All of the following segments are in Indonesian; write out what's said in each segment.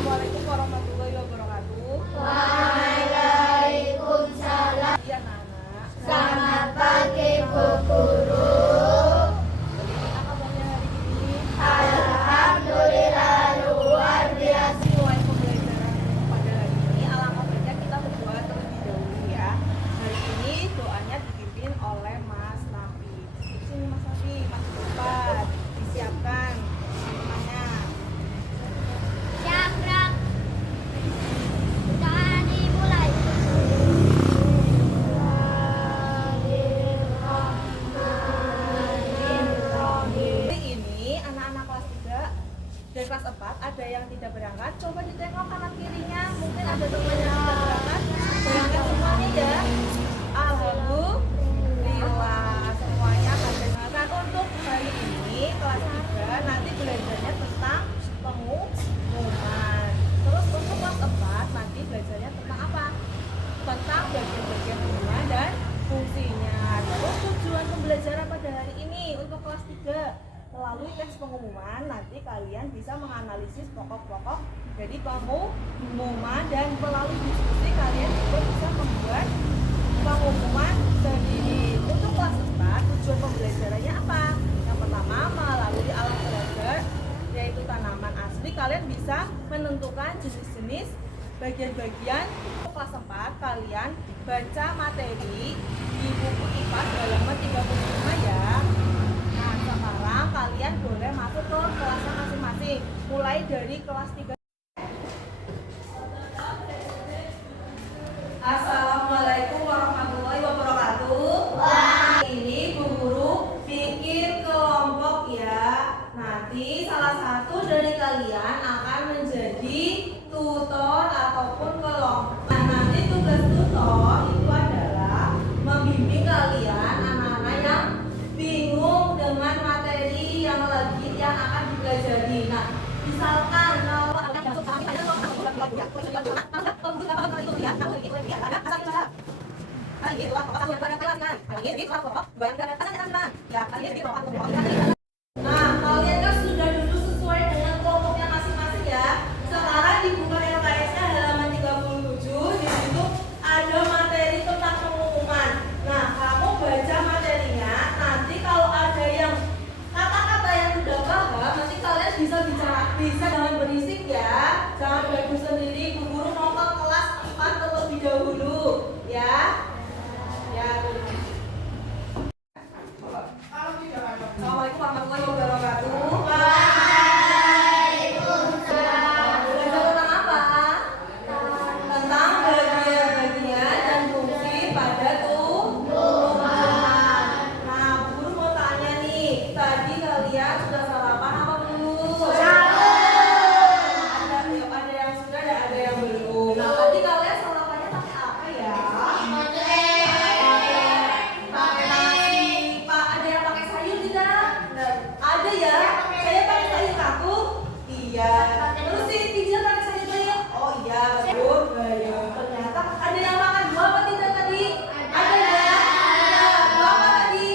Assalamualaikum warahmatullahi wabarakatuh. Waalaikumsalam. Iya, Nana. Selamat pagi, Bu Guru. Apa kabarnya hari ini? Alhamdulillah luar biasa. Mulai pembelajaran pada hari ini, alangkah baiknya kita berdoa terlebih dahulu ya. Hari ini doanya dipimpin oleh Mas Nafi. Sini Mas Nafi, masuk depan. Disiapkan semuanya. Siap, Rak. Doa dimulai. Hari ini anak-anak kelas 3 dan kelas 4 ada yang tidak berangkat. Coba ditengok kanan kirinya, mungkin ada temannya yang tidak berangkat. Berangkat semuanya ya. Alhamdulillah semuanya ada. Nah, untuk hari ini kelas 3 nanti belajarnya tentang pengumuman. Terus untuk kelas 4 nanti belajarnya tentang apa? Tentang bagian-bagian pengumuman dan fungsinya. Terus tujuan pembelajaran pada hari ini untuk kelas 3 melalui teks pengumuman nanti kalian bisa menganalisis pokok-pokok dari pengumuman dan melalui diskusi kalian juga bisa membuat pengumuman sendiri. Untuk kelas 4 tujuan pembelajarannya apa? Yang pertama melalui alat peraga yaitu tanaman asli kalian bisa menentukan jenis-jenis bagian-bagian. Untuk kelas 4 kalian baca materi di buku IPA halaman 35 ya. Nah sekarang kalian boleh masuk ke kelasnya masing-masing mulai dari kelas 3. Assalamualaikum warahmatullahi wabarakatuh. Ini Bu Guru bikin kelompok ya. Nanti salah satu dari kalian akan menjadi tutor ataupun kelompok. Nah, nanti tugas tutor itu adalah membimbing kalian anak-anak yang bingung dengan materi yang akan dipelajari. Nah, misalkan kalau akan masuk ke nah, kalian kan sudah duduk sesuai dengan kelompoknya masing-masing ya. Sekarang dibuka LKS-nya halaman 37. Di situ ada materi tentang pengumuman. Nah, kamu baca materinya. Nanti kalau ada yang kata-kata yang sudah paham, nanti kalian bisa bicara, bisa jangan berisik ya. Jangan belagu sendiri. Bu Guru mau ke kelas 4 terlebih dahulu ya. Ya. Assalamualaikum warahmatullahi wabarakatuh. Waalaikumsalam. Belajar tentang apa? Tentang bagian-bagian dan fungsi pada tumbuhan. Nah, Bu Guru mau tanya nih, tadi kalian sudah sarapan apa belum? Ada yang sudah dan ada yang belum. Nah, tadi kalian sarapannya pakai apa ya? Pakai nasi. Pak, ada yang pakai sayur tidak? Ada ya. Saya pakai sayur kangkung. Iya. Terus si Tijal pakai sayur bayam. Oh iya, betul. Bayam. Ternyata ada yang makan buah apa tidak tadi? Ada ya. Buah apa tadi?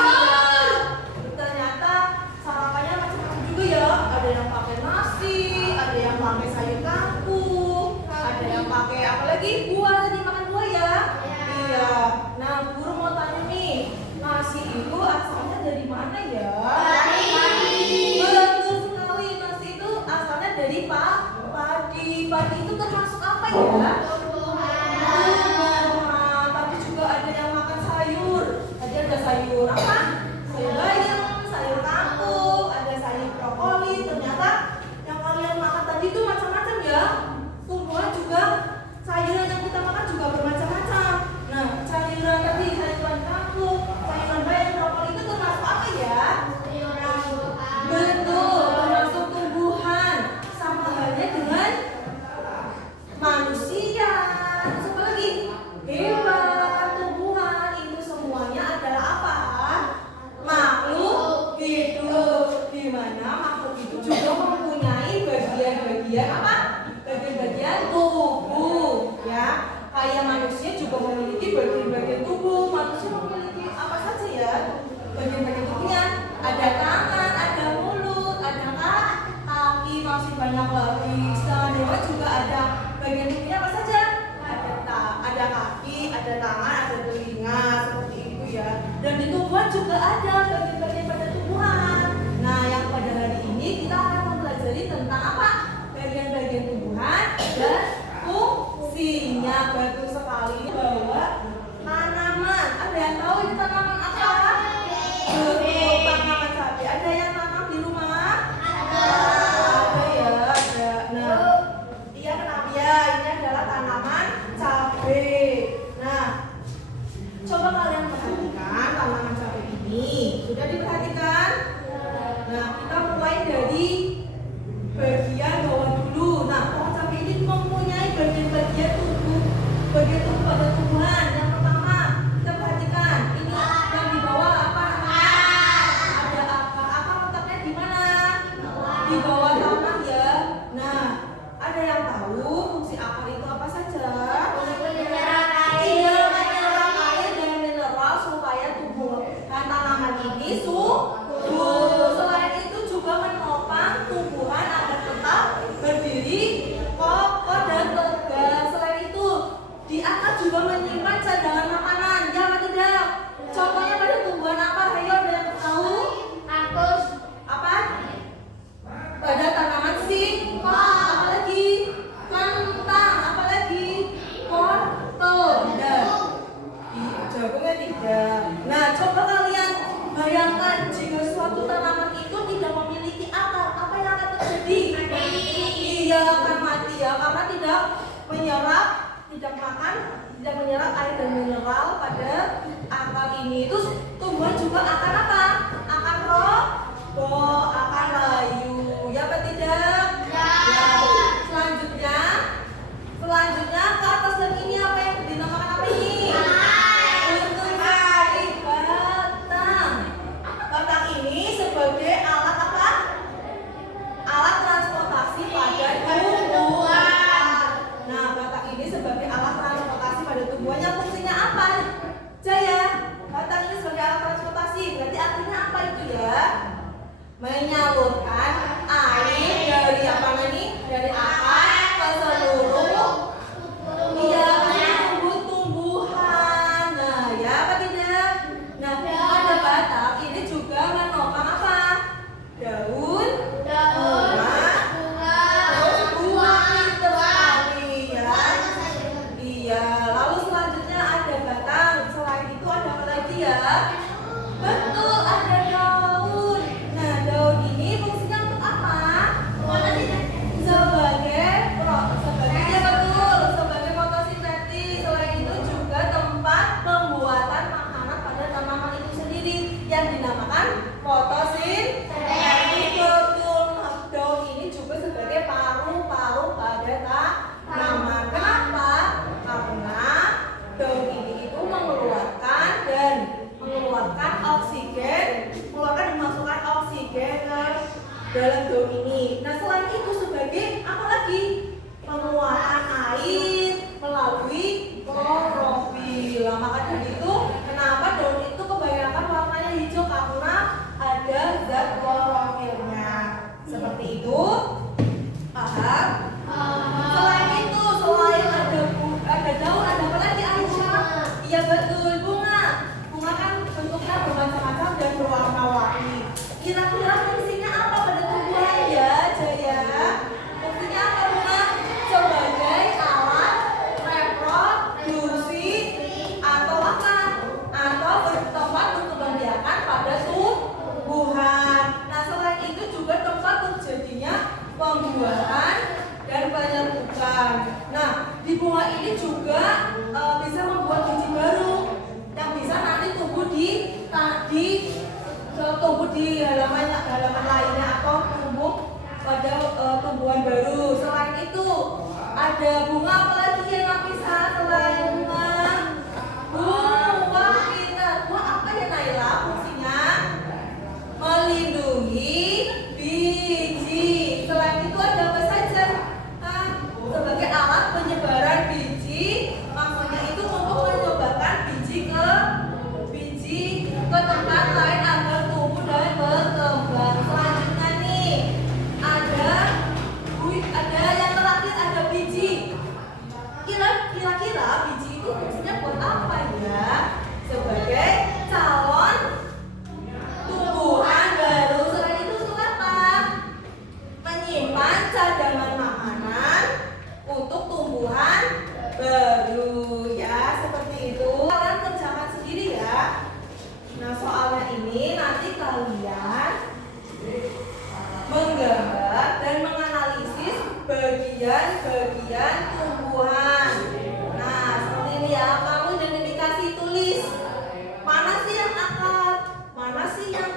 Iya. Ternyata sarapannya macam-macam juga ya. Ada yang pakai nasi, ada yang pakai sayur kangkung, ada yang pakai apa lagi? Buah, tadi makan buah ya? Iya. Nah, Guru mau tanya nih, nasi itu asalnya dari mana ya? Betul sekali, nasi itu asalnya dari padi. Padi itu termasuk apa ya? Tumbuhan. Tapi juga ada yang makan sayur. Tadi ada sayur apa? Sayur bayam, sayur kangkung, ada sayur brokoli. Ternyata yang kalian makan tadi itu macam-macam ya. Tumbuhan juga, sayuran yang kita makan juga bermacam-macam. Nah, sayuran tadi, sayuran kangkung, sayuran bayam, brokoli itu termasuk apa ya? Betul, termasuk tumbuhan. Sama halnya dengan manusia. Terus apa lagi? Hewan, tumbuhan, itu semuanya adalah apa? Makhluk hidup. Di mana makhluk hidup juga mempunyai bagian-bagian apa? Bagian-bagian tubuh, ya. Kayak manusia juga memiliki bagian-bagian tubuh. Manusia memiliki apa saja ya? Bagian-bagian tubuhnya. Ada tangan, ada mulut, ada kaki. Manusia masih banyak lagi. Setengah dewa juga ada bagian tubuhnya apa saja? Ada kaki, ada tangan, ada telinga, seperti itu ya. Dan di tumbuhan juga ada bagian-bagian pada tumbuhan. Nah, yang pada hari ini kita akan mempelajari tentang apa? Bagian-bagian tumbuhan dan fungsinya. Betul sekali bahwa tanaman. Ada yang tahu ini tanaman apa? Betul, tanaman cabai. Ada yang tanam di rumah? Ada ya, ada. Nah, iya kenapa ya? Ini adalah tanaman cabai. Nah, coba kalian perhatikan tanaman cabai ini. Sudah diperhatikan? Nah, kita mulai dari bagian bawah dulu. Nah, pohon cabai ini mempunyai bagian-bagian tubuh pada tumbuhan. Yang pertama, kita perhatikan ini yang di bawah apa namanya? Ada akar. Akar letaknya di mana? Di bawah tanah ya. Nah, ada yang tahu fungsi akar itu apa saja? Iya, menyerap air dan mineral supaya tumbuhan tanaman ini subur. Selain itu juga menopang tumbuhan agar tetap berdiri kokoh dan tegar. Selain itu, di akar juga menyimpan cadangan makanan. Ya apa tidak? Contohnya pada tumbuhan apa? Ayo, ada yang tahu? Apa? Pada tanaman singkong. Apalagi? Kentang. Apalagi? Wortel. Dan jagungnya tidak. Nah, coba kalian bayangkan jika suatu tanaman itu tidak memiliki akar, apa yang akan terjadi? Iya, akan mati ya, karena tidak menyerap air dan mineral pada akar ini. Terus tumbuhan juga akan apa? Akan roboh, akan layu. Ya apa tidak? Ya. Selanjutnya ke atas lagi ini apa yang dinamakan apa ini? Betul sekali, batang. Batang ini sebagai alat apa? Alat transportasi pada tumbuhan. Nah, batang ini sebagai alat transportasi pada tumbuhannya fungsinya apa? Jaya, batang ini sebagai alat transportasi. Berarti artinya apa itu ya? Menyalurkan air dari apa nih? Dari akar ke seluruh tumbuh-tumbuhan. Nah, ya apa tidak? Nah, pada batang ini juga menopang apa? Daun, bunga, pintar sekali ya. Iya, lalu selanjutnya ada batang. Selain itu ada apa lagi ya? Betul, ada daun. Nah, daun ini fungsinya untuk apa? Sebagai fotosintesis. Selain itu juga tempat pembuatan makanan pada tanaman itu sendiri yang dinamakan fotosintesis. Betul, daun ini juga sebagai paru-paru pada tanaman. Kenapa? Karena daun ini itu mengeluarkan dan memasukkan oksigen ke dalam daun ini. Nah, selain itu sebagai apa lagi? Pengeluaran air melalui klorofil. Nah, maka dari itu kenapa daun itu kebanyakan warnanya hijau? Karena ada zat klorofilnya. Seperti itu. Paham? Selain itu, selain ada daun, ada apa lagi? Iya betul, bunga. Bunga kan bentuknya bermacam-macam dan berwarna-warni. Kira-kira fungsinya apa pada tumbuhan ya, Jaya? Fungsinya apa bunga? Sebagai alat reproduksi atau apa? Atau tempat berkembang biakan pada tumbuhan. Nah, selain itu juga tempat terjadinya pembuahan dan penyerbukan. Nah, di bunga ini juga bisa membuat biji baru yang bisa nanti tumbuh di halaman lainnya atau tumbuh pada tumbuhan baru. Selain itu ada bunga apa lagi yang bisa selain bunga? Bunga pintar. Bunga apa ya Naila fungsinya? Melindungi biji. Selain itu ada apa saja? Sebagai alat penyebaran biji, maksudnya itu untuk menyebarkan biji ke tempat lain agar tumbuh dan berkembang. Selanjutnya nih ada baru ya, seperti itu. Kalian kerjakan sendiri ya. Nah, soalnya ini nanti kalian menggambar dan menganalisis bagian-bagian tumbuhan. Nah, seperti ini ya. Kamu identifikasi, tulis mana sih yang akar, mana sih yang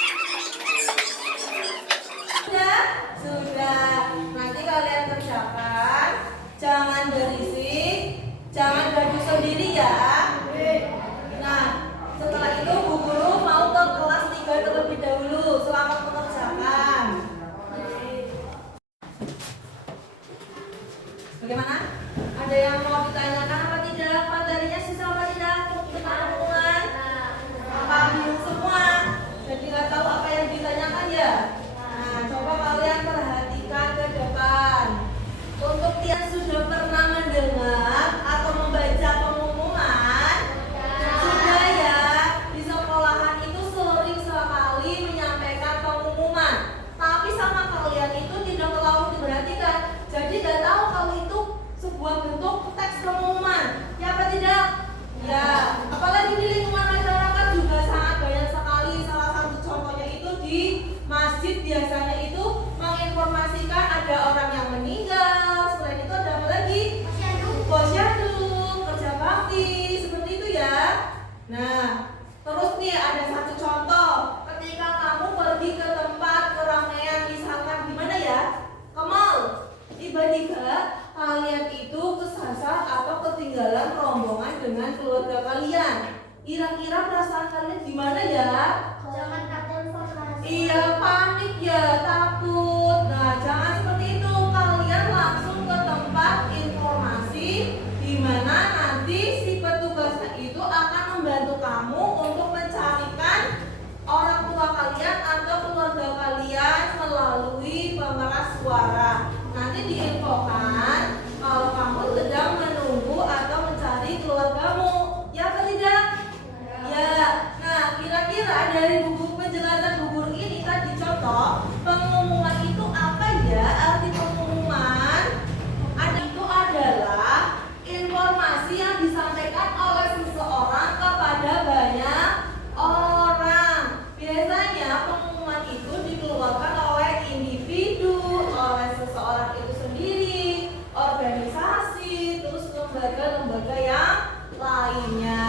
sudah. Nanti kalian kerjakan. Jangan berisik, jangan gaduh sendiri ya. Nah, setelah itu Bu Guru mau ke kelas 3 terlebih dahulu. Selamat mengerjakan. Bagaimana? Ada yang mau ditanyakan apa tidak? Materinya susah apa tidak? Tentang hubungan? Apa bingung semua? Jadi nggak tahu apa yang ditanyakan ya? Nah, coba kalian perhatikan ke depan. Untuk yang sudah pernah mendengar atau membaca pengumuman, sudah ya, di sekolahan itu sering sekali menyampaikan pengumuman. Tapi sama kalian itu tidak terlalu diperhatikan. Jadi nggak tahu kalau itu sebuah bentuk teks pengumuman. Ya apa tidak? Ya, apalagi di lingkungan masyarakat juga sangat banyak sekali. Salah satu contohnya itu di masjid biasanya itu menginformasikan ada orang yang meninggal. Selain itu ada apa lagi? Posyandu, kerja bakti, seperti itu ya. Nah, terus nih ada satu contoh. Ketika kamu pergi ke tempat keramaian, misalkan di mana ya? Ke mall. Tiba-tiba kalian itu kesasar atau ketinggalan rombongan dengan keluarga kalian. Kira-kira perasaan kalian gimana ya? Jangan takut informasi. Iya, panik ya, takut. Nah, jangan seperti itu. Kalian langsung ke tempat informasi di mana nanti si petugasnya itu akan membantu kamu untuk mencarikan orang tua kalian atau keluarga kalian melalui pengeras suara. Nanti diinfokan kalau kamu sedang menunggu atau mencari keluargamu. Ya apa tidak? Ya. Nah, kira-kira dari buku penjelasan Bu Guru ini tadi contoh pengumuman itu apa ya? Arti pengumuman itu adalah informasi yang disampaikan oleh seseorang kepada banyak orang. Biasanya pengumuman itu dikeluarkan oleh individu, oleh seseorang itu sendiri, organisasi, terus lembaga-lembaga yang lainnya.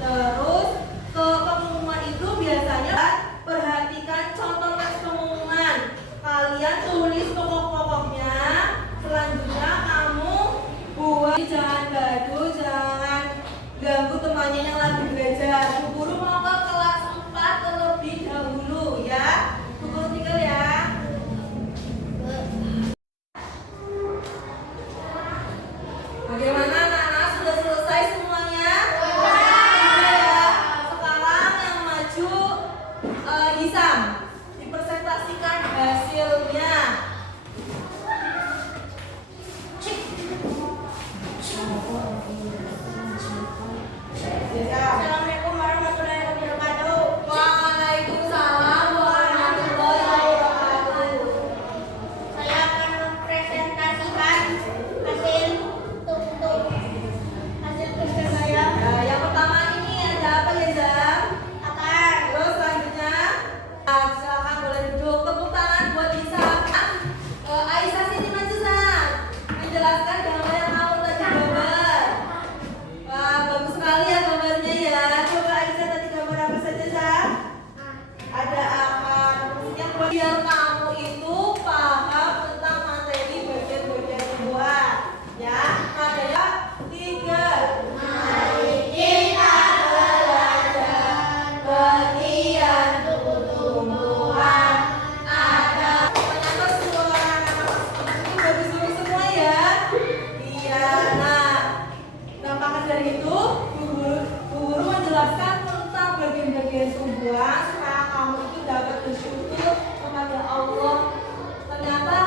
Terus ke pengumuman itu biasanya perhatikan contoh teks pengumuman. Kalian tulis pokok-pokoknya. Selanjutnya kamu buat, jangan gaduh, jangan ganggu temannya yang lagi belajar. Bu Guru mau ke kelas 4 terlebih dahulu ya. Bu Guru tinggal ya. Bagaimana anak-anak, sudah selesai semuanya? Sudah ya. Sekarang yang maju Hisam, dipresentasikan hasilnya. Assalamualaikum warahmatullahi wabarakatuh. Waalaikumsalam warahmatullahi wabarakatuh. Saya akan mempresentasikan hasil tugas saya. Nah, yang pertama ini ada apa ya, Zam? Akar. Terus selanjutnya, silakan boleh duduk. Tepuk tangan buat Hisam. Aisyah sini maju, Zam. Menjelaskan gambar yang kamu tadi gambar. Wah, bagus sekali ya gambarnya ya. Coba Aisyah tadi gambar apa saja, Zam? Ada akar. Maksudnya biar kamu itu paham tentang materi bagian-bagian tumbuhan. Ya, ada yang 3. Mari kita belajar bagian tumbuhan. Ada ternyata semua anak-anak itu bagus-bagus semua ya. Iya. Nah maka dari itu Bu Guru menjelaskan tentang bagian-bagian tumbuhan supaya kamu itu dapat bersyukur kepada Allah. Ternyata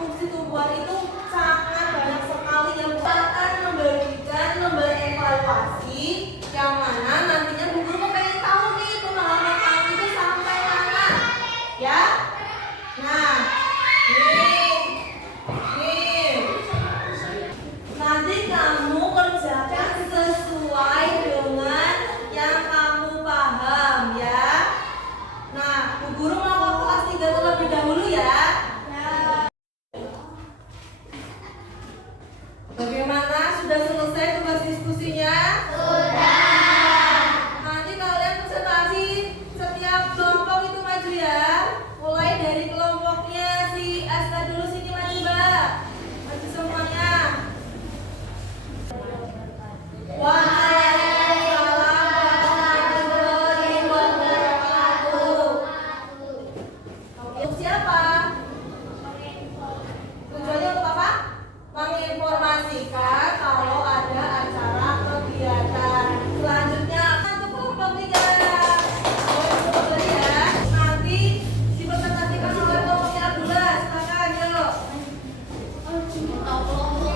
fungsi tumbuhan itu sangat banyak sekali yang akan membagikan lembar evaluasi yang mana nantinya Bu Guru pengen tahu nih pengalaman kamu itu sampai mana ya. Nah, nih, nanti kamu kerja Bagaimana? Sudah selesai tugas diskusinya? Nanti kalian presentasi setiap kelompok itu maju ya. Mulai dari kelompoknya si Asta dulu, sini maju Mbak. Maju semuanya. Waalaikumsalam warahmatullahi wabarakatuh. Untuk siapa? Tujuannya untuk apa? Menginformasikan kalau ada acara kegiatan. Selanjutnya untuk kelompok 3. Ya. Nanti dipresentasikan oleh kelompoknya Abdullah. Silakan, yuk. Assalamualaikum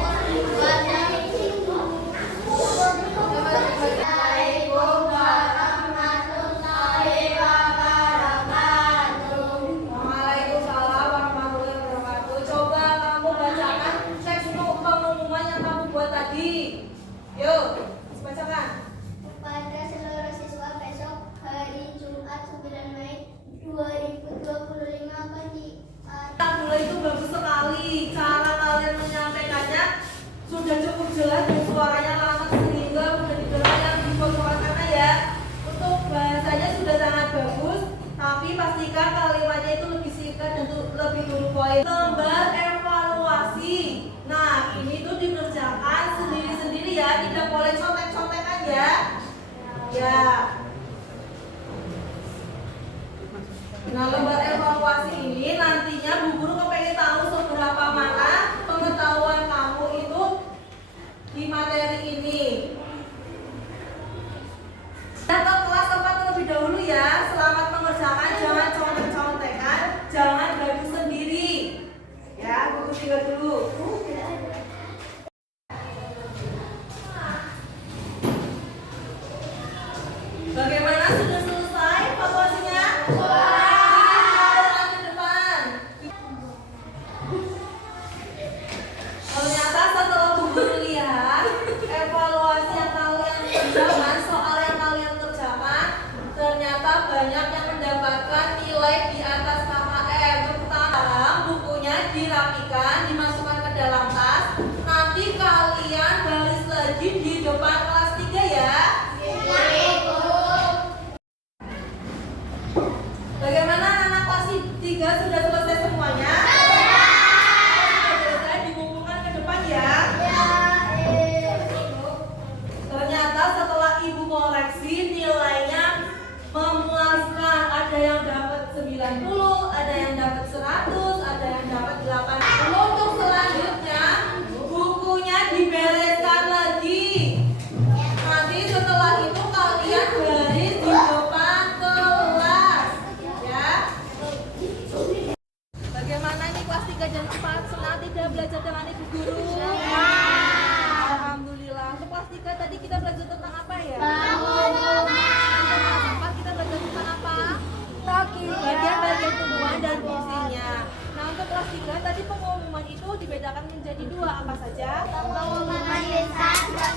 warahmatullahi wabarakatuh. Waalaikumsalam warahmatullahi wabarakatuh. Coba kamu bacakan teks pengumuman yang kamu buat tadi. Yuk, bacakan. Kepada seluruh siswa besok hari Jumat 9 Mei 2025 pagi. Abdullah itu bagus sekali. Cara kalian menyampaikannya sudah cukup jelas dan suaranya lantang sehingga mudah didengar yang di pojok sana ya. Untuk bahasanya sudah sangat bagus, tapi pastikan kalimatnya itu lebih singkat dan lebih to the point. Lembar evaluasi. Nah, ini tuh dikerjakan sendiri-sendiri ya, tidak boleh contek-contekan ya. Ya. Nah, lembar evaluasi ini nantinya Bu Guru kepengen tahu seberapa mana pengetahuan kamu itu di materi ini. Kita ke kelas 4 terlebih dahulu ya. Selamat mengerjakan, jangan contek-contekan, jangan gaduh sendiri. Ya, Bu Guru tinggal dulu. Bagaimana, sudah selesai evaluasinya? Ke depan. Ternyata setelah Bu Guru lihat evaluasi yang kalian kerjakan, soal yang kalian kerjakan, ternyata banyak yang mendapatkan nilai di atas KKM. Pertama, bukunya dirapikan, dimasukkan ke dalam tas. Nanti kalian baris lagi di depan kelas 3 ya. Bagaimana anak kelas 3 sudah selesai semuanya? Sudah selesai, dikumpulkan ke depan ya. Ternyata setelah ibu koreksi nilainya memuaskan. Ada yang dapat 90, ada yang dapat 100, ada yang dapat 80. Untuk selanjutnya bukunya dibereskan lagi. Nanti setelah itu kalian baris di depan kelas ya. Bagaimana ini kelas 3 dan 4 senang tidak belajar dengan ibu guru? Alhamdulillah. Untuk kelas 3 tadi kita belajar tentang apa ya? Kelas 4 kita belajar tentang apa? Bagian-bagian tumbuhan dan fungsinya. Nah, untuk kelas 3 tadi pengumuman itu dibedakan menjadi 2, apa saja? Pengumuman lisan dan